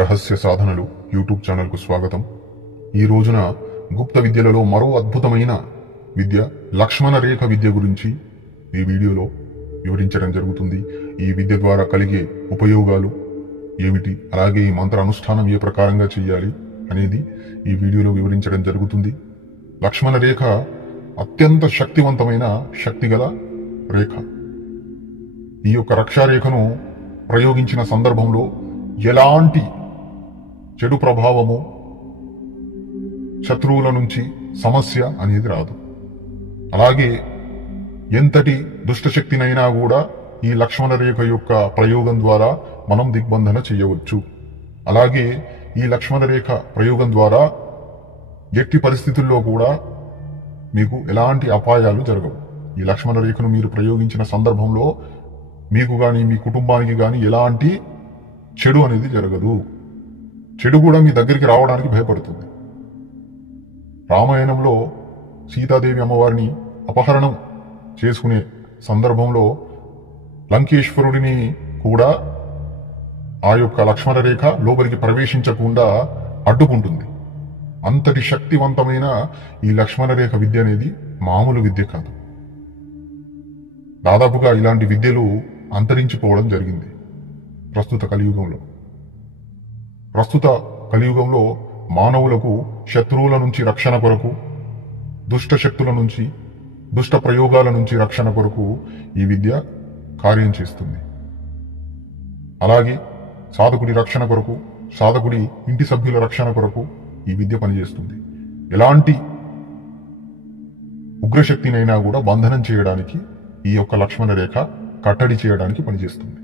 రహస్య సాధనలు యూట్యూబ్ ఛానల్కు స్వాగతం. ఈ రోజున గుప్త విద్యలలో మరో అద్భుతమైన విద్య లక్ష్మణ రేఖ విద్య గురించి ఈ వీడియోలో వివరించడం జరుగుతుంది. ఈ విద్య ద్వారా కలిగే ఉపయోగాలు ఏమిటి, అలాగే ఈ మంత్ర అనుష్ఠానం ఏ ప్రకారంగా చేయాలి అనేది ఈ వీడియోలో వివరించడం జరుగుతుంది. లక్ష్మణ రేఖ అత్యంత శక్తివంతమైన శక్తిగల రేఖ. ఈ యొక్క రక్షారేఖను ప్రయోగించిన సందర్భంలో ఎలాంటి చెడు ప్రభావము, శత్రువుల నుంచి సమస్య అనేది రాదు. అలాగే ఎంతటి దుష్టశక్తినైనా కూడా ఈ లక్ష్మణ రేఖ యొక్క ప్రయోగం ద్వారా మనం దిగ్బంధన చేయవచ్చు. అలాగే ఈ లక్ష్మణ రేఖ ప్రయోగం ద్వారా ఎట్టి పరిస్థితుల్లో కూడా మీకు ఎలాంటి అపాయాలు జరగవు. ఈ లక్ష్మణ రేఖను మీరు ప్రయోగించిన సందర్భంలో మీకు గాని మీ కుటుంబానికి గాని ఎలాంటి చెడు అనేది జరగదు. చెడు కూడా మీ దగ్గరికి రావడానికి భయపడుతుంది. రామాయణంలో సీతాదేవి అమ్మవారిని అపహరణం చేసుకునే సందర్భంలో లంకేశ్వరుడిని కూడా ఆ యొక్క లక్ష్మణ రేఖ లోపలికి ప్రవేశించకుండా అడ్డుకుంటుంది. అంతటి శక్తివంతమైన ఈ లక్ష్మణ రేఖ విద్య అనేది మామూలు విద్య కాదు. దాదాపుగా ఇలాంటి విద్యలు అంతరించిపోవడం జరిగింది ప్రస్తుత కలియుగంలో మానవులకు శత్రువుల నుంచి రక్షణ కొరకు, దుష్ట శక్తుల నుంచి, దుష్ట ప్రయోగాల నుంచి రక్షణ కొరకు ఈ విద్య కార్యం చేస్తుంది. అలాగే సాధకుడి రక్షణ కొరకు, సాధకుడి ఇంటి సభ్యుల రక్షణ కొరకు ఈ విద్య పనిచేస్తుంది. ఎలాంటి ఉగ్రశక్తినైనా కూడా బంధనం చేయడానికి ఈ యొక్క లక్ష్మణ రేఖ కట్టడి చేయడానికి పనిచేస్తుంది.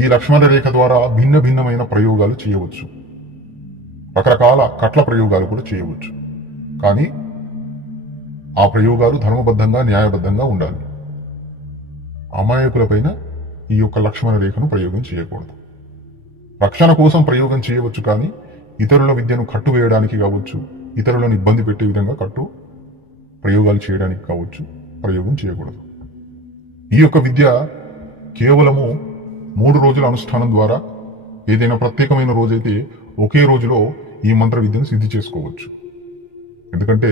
ఈ లక్ష్మణ రేఖ ద్వారా భిన్న భిన్నమైన ప్రయోగాలు చేయవచ్చు. రకరకాల కట్ల ప్రయోగాలు కూడా చేయవచ్చు. కానీ ఆ ప్రయోగాలు ధర్మబద్ధంగా, న్యాయబద్ధంగా ఉండాలి. అమాయకులపైన ఈ యొక్క లక్ష్మణ రేఖను ప్రయోగం చేయకూడదు. రక్షణ కోసం ప్రయోగం చేయవచ్చు, కానీ ఇతరుల విద్యను కట్టు వేయడానికి కావచ్చు, ఇతరులను ఇబ్బంది పెట్టే విధంగా ప్రయోగాలు చేయడానికి కావచ్చు, ప్రయోగం చేయకూడదు. ఈ యొక్క విద్య కేవలము 3 రోజుల అనుష్ఠానం ద్వారా, ఏదైనా ప్రత్యేకమైన రోజైతే ఒకే రోజులో ఈ మంత్ర విద్యను సిద్ధి చేసుకోవచ్చు. ఎందుకంటే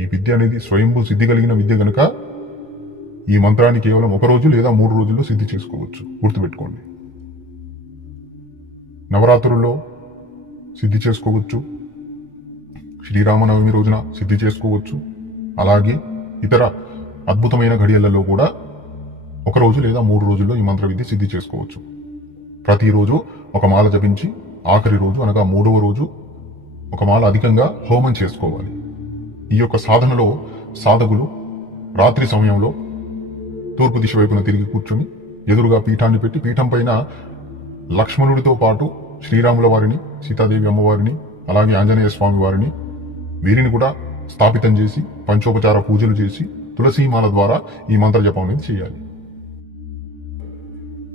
ఈ విద్య అనేది స్వయంభూ సిద్ధి కలిగిన విద్య గనుక ఈ మంత్రాన్ని కేవలం 1 రోజు లేదా 3 రోజుల్లో సిద్ధి చేసుకోవచ్చు. గుర్తుపెట్టుకోండి. నవరాత్రుల్లో సిద్ధి చేసుకోవచ్చు, శ్రీరామనవమి రోజున సిద్ధి చేసుకోవచ్చు. అలాగే ఇతర అద్భుతమైన ఘడియలలో కూడా 1 రోజు లేదా 3 రోజుల్లో ఈ మంత్ర విద్య సిద్ధి చేసుకోవచ్చు. ప్రతిరోజు ఒక మాల జపించి ఆఖరి రోజు అనగా 3వ రోజు ఒక మాల అధికంగా హోమం చేసుకోవాలి. ఈ యొక్క సాధనలో సాధకులు రాత్రి సమయంలో తూర్పు దిశ వైపున తిరిగి కూర్చొని ఎదురుగా పీఠాన్ని పెట్టి, పీఠం పైన లక్ష్మణుడితో పాటు శ్రీరాముల వారిని, సీతాదేవి అమ్మవారిని, అలాగే ఆంజనేయ స్వామి వారిని, వీరిని కూడా స్థాపితం చేసి పంచోపచార పూజలు చేసి తులసీమాల ద్వారా ఈ మంత్ర జపం అనేది చేయాలి.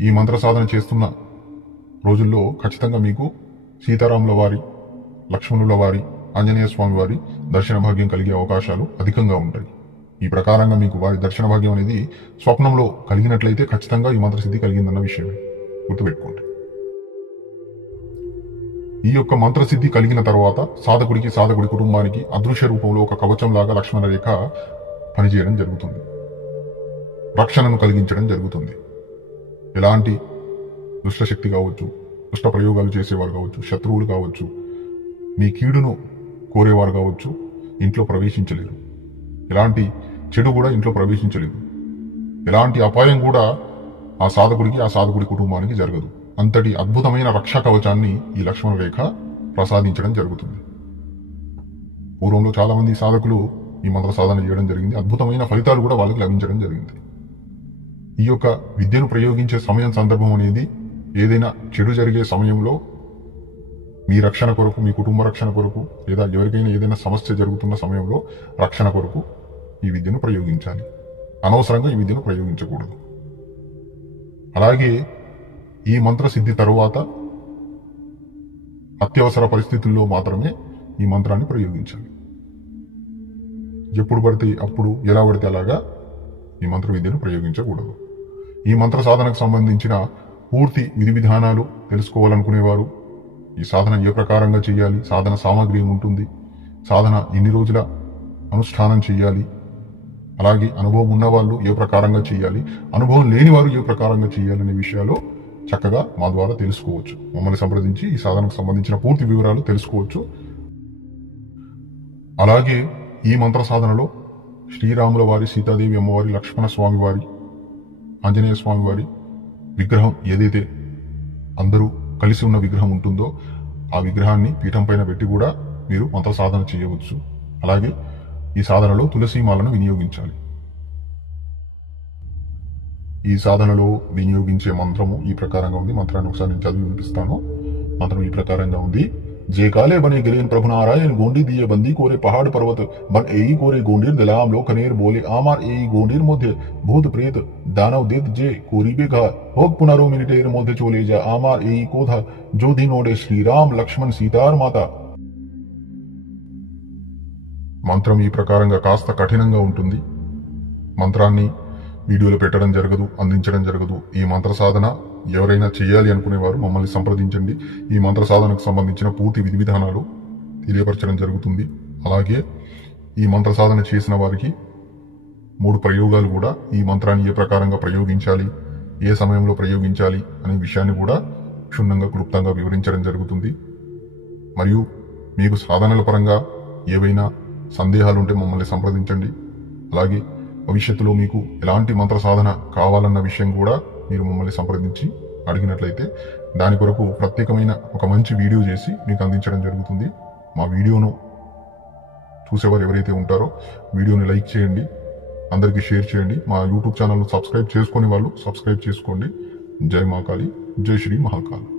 ఈ మంత్ర సాధన చేస్తున్న రోజుల్లో ఖచ్చితంగా మీకు సీతారాముల వారి, లక్ష్మణుల వారి, ఆంజనేయ స్వామి వారి దర్శన భాగ్యం కలిగే అవకాశాలు అధికంగా ఉంటాయి. ఈ ప్రకారంగా మీకు వారి దర్శన భాగ్యం అనేది స్వప్నంలో కలిగినట్లయితే ఖచ్చితంగా ఈ మంత్రసిద్ధి కలిగిందన్న విషయమే గుర్తుపెట్టుకోండి. ఈ యొక్క మంత్రసిద్ధి కలిగిన తర్వాత సాధకుడి కుటుంబానికి అదృశ్య రూపంలో ఒక కవచం లాగా లక్ష్మణ రేఖ పనిచేయడం జరుగుతుంది. రక్షణను కలిగించడం జరుగుతుంది. ఎలాంటి దుష్టశక్తి కావచ్చు, దుష్ట ప్రయోగాలు చేసేవారు కావచ్చు, శత్రువులు కావచ్చు, మీ కీడును కోరేవారు కావచ్చు, ఇంట్లో ప్రవేశించలేరు. ఎలాంటి చెడు కూడా ఇంట్లో ప్రవేశించలేదు. ఎలాంటి అపాయం కూడా ఆ సాధకుడి కుటుంబానికి జరగదు. అంతటి అద్భుతమైన రక్షా కవచాన్ని ఈ లక్ష్మణ రేఖ ప్రసాదించడం జరుగుతుంది. పూర్వంలో చాలా మంది సాధకులు ఈ మంత్ర సాధన చేయడం జరిగింది. అద్భుతమైన ఫలితాలు కూడా వాళ్ళకి లభించడం జరిగింది. ఈ యొక్క విద్యను ప్రయోగించే సందర్భం అనేది ఏదైనా చెడు జరిగే సమయంలో మీ రక్షణ కొరకు, మీ కుటుంబ రక్షణ కొరకు, లేదా ఎవరికైనా ఏదైనా సమస్య జరుగుతున్న సమయంలో రక్షణ కొరకు ఈ విద్యను ప్రయోగించాలి. అనవసరంగా ఈ విద్యను ప్రయోగించకూడదు. అలాగే ఈ మంత్ర సిద్ధి తరువాత అత్యవసర పరిస్థితుల్లో మాత్రమే ఈ మంత్రాన్ని ప్రయోగించాలి. ఎప్పుడు పడితే అప్పుడు, ఎలా పడితే అలాగా ఈ మంత్ర విద్యను ప్రయోగించకూడదు. ఈ మంత్ర సాధనకు సంబంధించిన పూర్తి విధి విధానాలు తెలుసుకోవాలనుకునేవారు ఈ సాధన ఏ ప్రకారంగా చేయాలి, సాధన సామాగ్రి ఉంటుంది, సాధన ఎన్ని రోజుల అనుష్ఠానం చేయాలి, అలాగే అనుభవం ఉన్నవాళ్ళు ఏ ప్రకారంగా చేయాలి, అనుభవం లేని వారు ఏ ప్రకారంగా చేయాలనే విషయాలు చక్కగా మా ద్వారా తెలుసుకోవచ్చు. మమ్మల్ని సంప్రదించి ఈ సాధనకు సంబంధించిన పూర్తి వివరాలు తెలుసుకోవచ్చు. అలాగే ఈ మంత్ర సాధనలో శ్రీరాముల వారి, సీతాదేవి అమ్మవారి, లక్ష్మణ స్వామి వారి, ఆంజనేయ స్వామి వారి విగ్రహం ఏదైతే అందరూ కలిసి ఉన్న విగ్రహం ఉంటుందో ఆ విగ్రహాన్ని పీఠం పైన పెట్టి కూడా మీరు మంత్ర సాధన చేయవచ్చు. అలాగే ఈ సాధనలో తులసీమాలను వినియోగించాలి. ఈ సాధనలో వినియోగించే మంత్రము ఈ ప్రకారంగా ఉంది. మంత్రాన్ని ఒకసారి నేను చదివి వినిపిస్తాను. మంత్రం ఈ ప్రకారంగా ఉంది. जे काले बने गिरेन प्रभु नारायण गोंडी दिए बंदी कोरे पहाड़ पर्वत बन एई कोरे गोंडीर दलाम लो कनेर बोले आमार एई गोंडीर मध्य भूत प्रेत दानव देत जे कोरीबे घा होक पुनरो मिनिटेर मध्य चोले जा आमार एई कोधा जो दिनोडे श्रीराम लक्ष्मण सीतार माता. మంత్రం ఈ ప్రకారంగా కాస్త కఠినంగా ఉంటుంది. మంత్రాన్ని వీడియోలో పెట్టడం జరగదు, అందించడం జరగదు. ఈ మంత్ర సాధన ఎవరైనా చేయాలి అనుకునేవారు మమ్మల్ని సంప్రదించండి. ఈ మంత్ర సాధనకు సంబంధించిన పూర్తి విధి విధానాలు తెలియపరచడం జరుగుతుంది. అలాగే ఈ మంత్ర సాధన చేసిన వారికి 3 ప్రయోగాలు కూడా ఈ మంత్రాన్ని ఏ ప్రకారంగా ప్రయోగించాలి, ఏ సమయంలో ప్రయోగించాలి అనే విషయాన్ని కూడా క్షుణ్ణంగా క్లుప్తంగా వివరించడం జరుగుతుంది. మరియు మీకు సాధనల పరంగా ఏవైనా సందేహాలుంటే మమ్మల్ని సంప్రదించండి. అలాగే భవిష్యత్తులో మీకు ఎలాంటి మంత్ర సాధన కావాలన్న విషయం కూడా మీరు మమ్మల్ని సంప్రదించి అడిగినట్లయితే దాని కొరకు ప్రత్యేకమైన ఒక మంచి వీడియో చేసి మీకు అందించడం జరుగుతుంది. మా వీడియోను చూసేవారు ఎవరైతే ఉంటారో వీడియోని లైక్ చేయండి, అందరికీ షేర్ చేయండి. మా యూట్యూబ్ ఛానల్ను సబ్స్క్రైబ్ చేసుకునే వాళ్ళు సబ్స్క్రైబ్ చేసుకోండి. జై మహాకాళి, జై శ్రీ మహాకాళి.